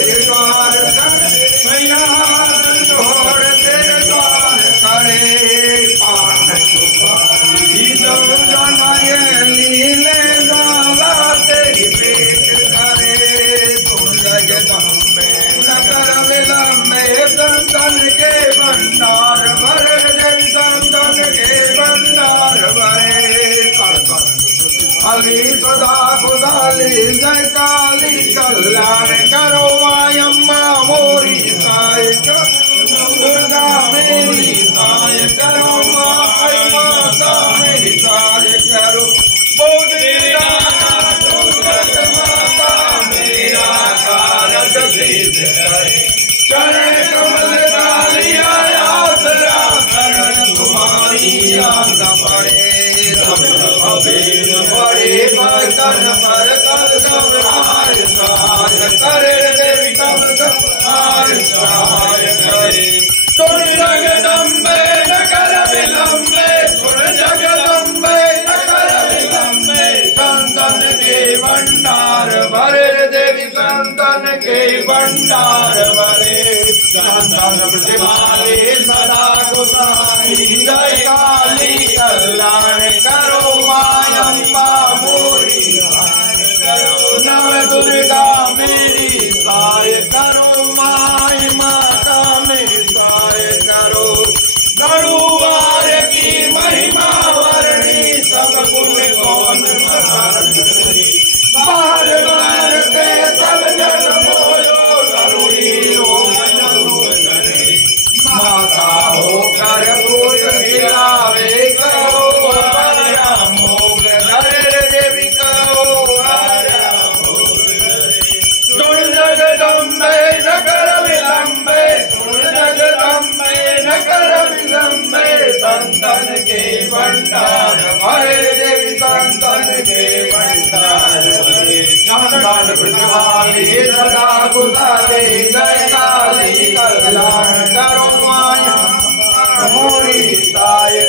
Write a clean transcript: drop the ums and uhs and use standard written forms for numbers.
तेरे द्वार मैया छोड़ तेरे द्वार करे पान सुपारी जमाए लीले गाला तेरी पेट करे तुम जगदम्बे न कर विलम्बे संतन के भंडार भरे देवी संतन के भंडार भरे अली सदा खुदाली जय काली कल्याण करो आयम्मा मोरी साय दुर्गा मेरी साय करो माय माता मेरी साय करो बोधिरा माता मेरा कारज सिद्ध करे चरण कमल काली आसरा शरण तुम्हारी आशा पड़े बड़े बर्तन पर कल घबराय सहाय करे देवी कब घबराय सहाय करे सुन जगदम्बे न कर विलम्बे सुन जगदम्बे न कर विलम्बे संतन के भंडार भरे देवी संतन के भंडार भरे संतन प्रतिमाले सदा गुसाई जय काली कल्याण करो मायम्मा मोरी साय करो नव दुर्गा मेरी साय करो माय माता मेरी साय करो गरुवार की महिमा वर्णी सब गुण कौन बार बार के सब जग बोलो करुणी माता होकर भूत गिरावे कहो मोग धरे देवी कहो सुन जगदम्बे न कर विलम्बे सुन जगदम्बे न कर विलम्बे संतन के भंडार भरे देवी संतन के भंडार भरे संतन प्रतिभाली सदा गुसाले जय काली कल्याण करो माया मोरी साय